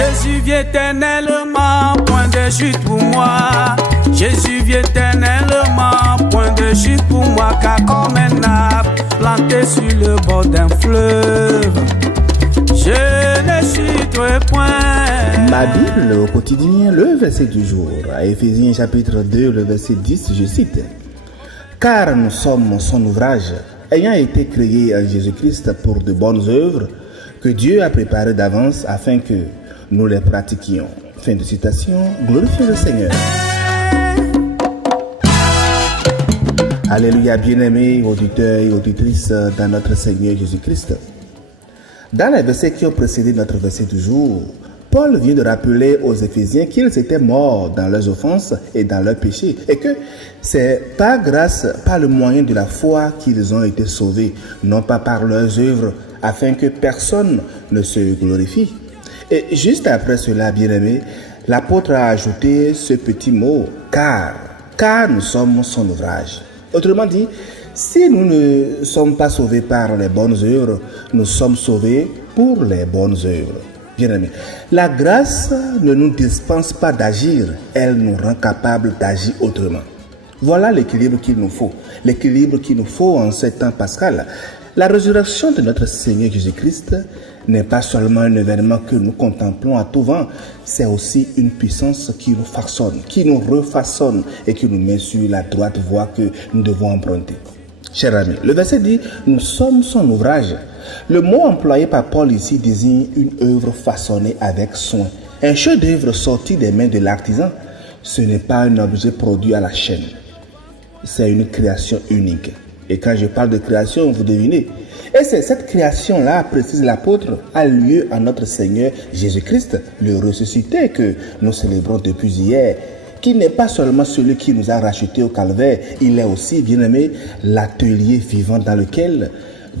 Jésus vient éternellement, point de chute pour moi. Jésus vient éternellement, point de chute pour moi. Car comme un arbre planté sur le bord d'un fleuve, je ne chuterai point. Ma Bible au quotidien, le verset du jour, à Éphésiens chapitre 2, le verset 10, je cite. Car nous sommes son ouvrage, ayant été créés en Jésus-Christ pour de bonnes œuvres, que Dieu a préparées d'avance afin que nous les pratiquions. Fin de citation, glorifiez le Seigneur. Alléluia, bien-aimés auditeurs et auditrices dans notre Seigneur Jésus-Christ. Dans les versets qui ont précédé notre verset du jour, Paul vient de rappeler aux Éphésiens qu'ils étaient morts dans leurs offenses et dans leurs péchés et que c'est par grâce, par le moyen de la foi qu'ils ont été sauvés, non pas par leurs œuvres, afin que personne ne se glorifie. Et juste après cela, bien-aimés, l'apôtre a ajouté ce petit mot « car nous sommes son ouvrage ». Autrement dit, si nous ne sommes pas sauvés par les bonnes œuvres, nous sommes sauvés pour les bonnes œuvres. Bien-aimés, la grâce ne nous dispense pas d'agir, elle nous rend capables d'agir autrement. Voilà l'équilibre qu'il nous faut. L'équilibre qu'il nous faut en ce temps pascal. La résurrection de notre Seigneur Jésus-Christ n'est pas seulement un événement que nous contemplons à tout vent, c'est aussi une puissance qui nous façonne, qui nous refaçonne et qui nous met sur la droite voie que nous devons emprunter. Chers amis, le verset dit « Nous sommes son ouvrage ». Le mot employé par Paul ici désigne une œuvre façonnée avec soin. Un chef-d'œuvre sorti des mains de l'artisan, ce n'est pas un objet produit à la chaîne. C'est une création unique. Et quand je parle de création, vous devinez. Et c'est cette création-là, précise l'apôtre, a lieu en notre Seigneur Jésus-Christ, le ressuscité que nous célébrons depuis hier, qui n'est pas seulement celui qui nous a rachetés au calvaire, il est aussi, bien-aimé, l'atelier vivant dans lequel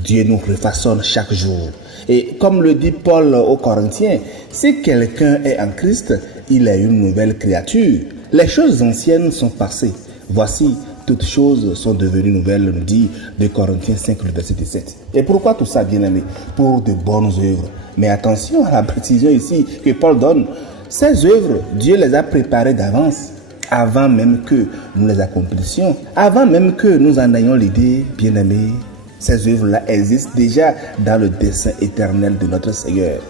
Dieu nous refaçonne chaque jour. Et comme le dit Paul aux Corinthiens, si quelqu'un est en Christ, il est une nouvelle créature. Les choses anciennes sont passées. Voici, toutes choses sont devenues nouvelles, nous dit 2 Corinthiens 5, le verset 17. Et pourquoi tout ça, bien-aimé? Pour de bonnes œuvres. Mais attention à la précision ici que Paul donne. Ces œuvres, Dieu les a préparées d'avance, avant même que nous les accomplissions, avant même que nous en ayons l'idée, bien-aimé. Ces œuvres-là existent déjà dans le dessein éternel de notre Seigneur.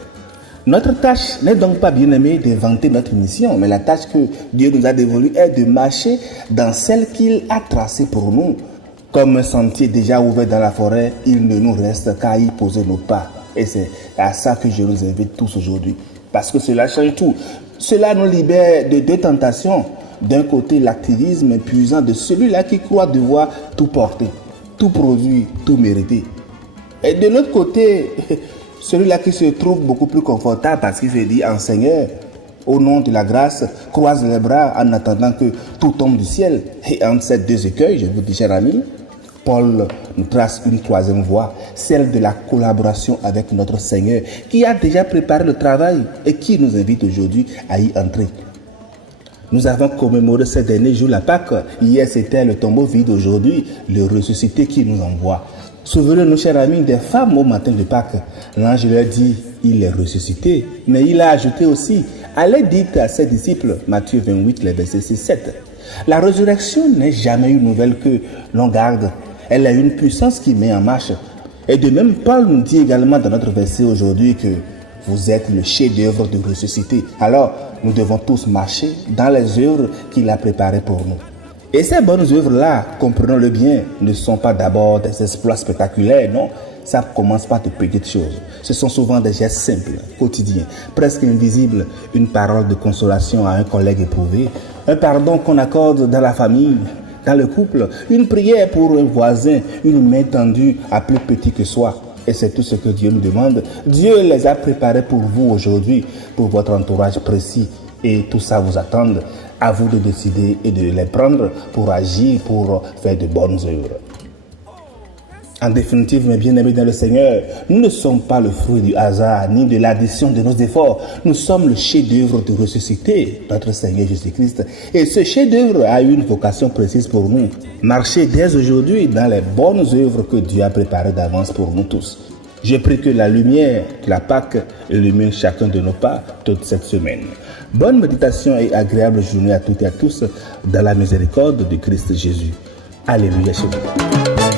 Notre tâche n'est donc pas, bien-aimé, d'inventer notre mission, mais la tâche que Dieu nous a dévolue est de marcher dans celle qu'il a tracée pour nous. Comme un sentier déjà ouvert dans la forêt, il ne nous reste qu'à y poser nos pas. Et c'est à ça que je nous invite tous aujourd'hui. Parce que cela change tout. Cela nous libère de deux tentations. D'un côté, l'activisme épuisant de celui-là qui croit devoir tout porter, tout produire, tout mériter. Et de l'autre côté, celui-là qui se trouve beaucoup plus confortable parce qu'il se dit en Seigneur, au nom de la grâce, croise les bras en attendant que tout tombe du ciel. Et entre ces deux écueils, je vous dis, chers amis, Paul nous trace une troisième voie, celle de la collaboration avec notre Seigneur, qui a déjà préparé le travail et qui nous invite aujourd'hui à y entrer. Nous avons commémoré ces derniers jours la Pâque. Hier, c'était le tombeau vide. Aujourd'hui, le ressuscité qui nous envoie. Souvenez-nous, chers amis, des femmes au matin de Pâques. L'ange leur dit, il est ressuscité. Mais il a ajouté aussi, allez dites à ses disciples, Matthieu 28, les versets 6-7. La résurrection n'est jamais une nouvelle que l'on garde. Elle est une puissance qui met en marche. Et de même, Paul nous dit également dans notre verset aujourd'hui que vous êtes le chef-d'œuvre de ressuscité. Alors, nous devons tous marcher dans les œuvres qu'il a préparées pour nous. Et ces bonnes œuvres-là, comprenons-le bien, ne sont pas d'abord des exploits spectaculaires, non. Ça commence par de petites choses. Ce sont souvent des gestes simples, quotidiens, presque invisibles. Une parole de consolation à un collègue éprouvé, un pardon qu'on accorde dans la famille, dans le couple, une prière pour un voisin, une main tendue à plus petit que soi. Et c'est tout ce que Dieu nous demande. Dieu les a préparés pour vous aujourd'hui, pour votre entourage précis. Et tout ça vous attend. À vous de décider et de les prendre pour agir, pour faire de bonnes œuvres. En définitive, mes bien-aimés dans le Seigneur, nous ne sommes pas le fruit du hasard, ni de l'addition de nos efforts. Nous sommes le chef-d'œuvre de ressuscité, notre Seigneur Jésus-Christ. Et ce chef-d'œuvre a une vocation précise pour nous. Marcher dès aujourd'hui dans les bonnes œuvres que Dieu a préparées d'avance pour nous tous. Je prie que la lumière de la Pâque illumine chacun de nos pas toute cette semaine. Bonne méditation et agréable journée à toutes et à tous dans la miséricorde de Christ Jésus. Alléluia chez vous.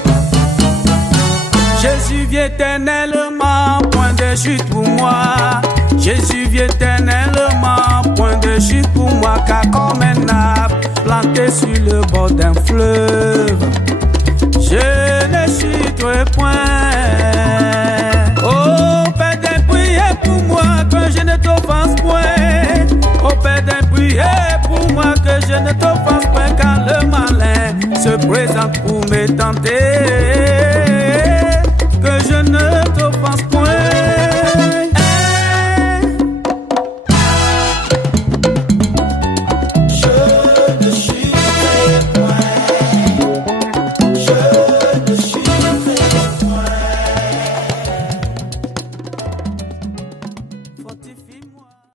Jésus vient éternellement, point de chute pour moi. Jésus vient éternellement, point de chute pour moi. Car comme un arbre planté sur le bord d'un fleuve, je ne chuterai point. Oh Père, d'un prière pour moi que je ne t'offense point. Oh Père, d'un prière pour moi que je ne t'offense point. Car le malin se présente pour me tenter.